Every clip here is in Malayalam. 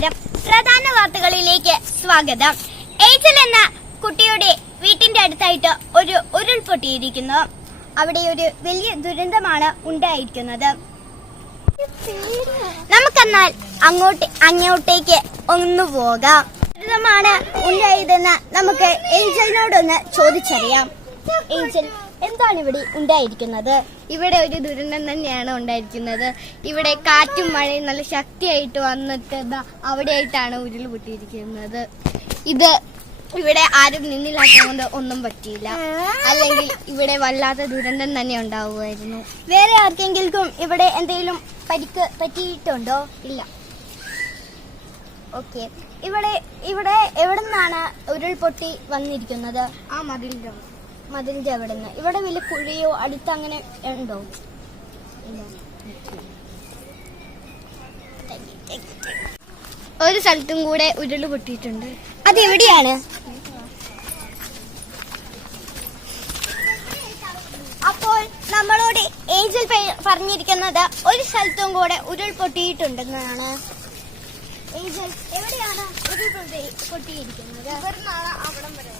നമസ്കാരം. പ്രധാന വാർത്തകളിലേക്ക് സ്വാഗതം. ഏഞ്ചൽ എന്ന കുട്ടിയുടെ വീട്ടിന്റെ അടുത്തായിട്ട് ഒരു ഉരുൾപൊട്ടിയിരിക്കുന്നു. അവിടെ ഒരു വലിയ ദുരന്തമാണ് ഉണ്ടായിരിക്കുന്നത്. നമുക്കെന്നാൽ അങ്ങോട്ടേക്ക് ഒന്ന് പോകാം. ദുരന്തമാണ് ഉണ്ടായതെന്ന് നമുക്ക് ഏഞ്ചലിനോടൊന്ന് ചോദിച്ചറിയാം. ഏഞ്ചൽ, എന്താണ് ഇവിടെ ഉണ്ടായിരിക്കുന്നത്? ഇവിടെ ഒരു ദുരന്തം തന്നെയാണ് ഉണ്ടായിരിക്കുന്നത്. ഇവിടെ കാറ്റും മഴയും നല്ല ശക്തിയായിട്ട് വന്നിട്ട് അവിടെയായിട്ടാണ് ഉരുൾ പൊട്ടിയിരിക്കുന്നത്. ഇവിടെ ആരും നിന്നില്ലാത്തതുകൊണ്ട് ഒന്നും പറ്റിയില്ല. അല്ലെങ്കിൽ ഇവിടെ വല്ലാത്ത ദുരന്തം തന്നെ ഉണ്ടാവുമായിരുന്നു. വേറെ ആർക്കെങ്കിലും ഇവിടെ എന്തെങ്കിലും പരിക്ക് പറ്റിയിട്ടുണ്ടോ? ഇല്ല. ഓക്കെ. ഇവിടെ എവിടെ നിന്നാണ് ഉരുൾപൊട്ടി വന്നിരിക്കുന്നത്? ആ മതിലിന്റെ അവിടെ നിന്ന്. ഇവിടെ വലിയ കുഴിയോ അടുത്ത് അങ്ങനെ ഉണ്ടോ? ഒരു സ്ഥലത്തും കൂടെ ഉരുൾ പൊട്ടിയിട്ടുണ്ട്. അതെവിടെയാണ്? അപ്പോൾ നമ്മളോട് ഏഞ്ചൽ പറഞ്ഞിരിക്കുന്നത് ഒരു സ്ഥലത്തും കൂടെ ഉരുൾ പൊട്ടിയിട്ടുണ്ടെന്നാണ്. ഏഞ്ചൽ, എവിടെയാണ് ഉരുൾ പൊട്ടിയിരിക്കുന്നത്? അവിടം വരെ.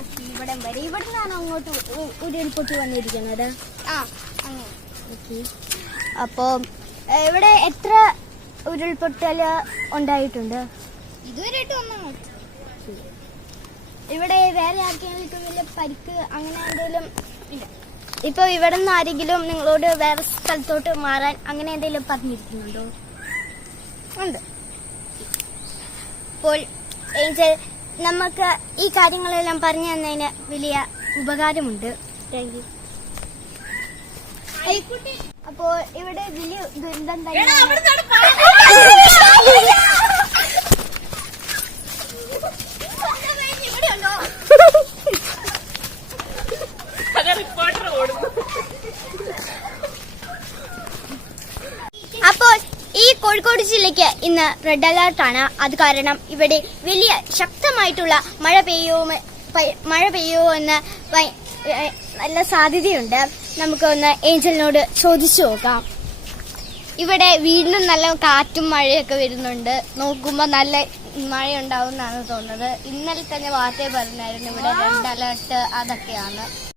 ഓക്കെ, ഇവിടം വരെ. ഇവിടെ നിന്നാണ് അങ്ങോട്ട് ഉരുൾപൊട്ടി വന്നിരിക്കുന്നത്. ഓക്കെ. അപ്പോൾ ഇവിടെ എത്ര ഉരുൾപൊട്ടൽ ഉണ്ടായിട്ടുണ്ട്? ഇതുവരെയായിട്ട് ഒന്നും. ഇവിടെ വേറെ ആർക്കെങ്കിലും വലിയ പരിക്ക് അങ്ങനെ എന്തെങ്കിലും ഇല്ല? ഇപ്പൊ ഇവിടെ നിന്ന് ആരെങ്കിലും നിങ്ങളോട് വേറെ സ്ഥലത്തോട്ട് മാറാൻ അങ്ങനെ എന്തെങ്കിലും പറഞ്ഞിരിക്കുന്നുണ്ടോ? ഉണ്ട്. അപ്പോൾ ഏഞ്ചൽ, നമുക്ക് ഈ കാര്യങ്ങളെല്ലാം പറഞ്ഞു തന്നതിന് വലിയ ഉപകാരമുണ്ട്. Thank you. അപ്പോൾ ഇവിടെ വലിയ ദുരന്തം അപ്പോൾ ഈ കോഴിക്കോട് ജില്ലയ്ക്ക് ഇന്ന് റെഡ് അലർട്ടാണ്. അത് കാരണം ഇവിടെ വലിയ ശക്തമായിട്ടുള്ള മഴ പെയ്യുമോ എന്ന് നല്ല സാധ്യതയുണ്ട്. നമുക്കൊന്ന് ഏഞ്ചലിനോട് ചോദിച്ചു നോക്കാം. ഇവിടെ വീണ്ടും നല്ല കാറ്റും മഴയൊക്കെ വരുന്നുണ്ട്. നോക്കുമ്പോൾ നല്ല മഴയുണ്ടാവും എന്നാണ് തോന്നുന്നത്. ഇന്നലെ തന്നെ വാർത്തയിൽ പറഞ്ഞായിരുന്നു ഇവിടെ റെഡ് അലർട്ട് അതൊക്കെയാണ്.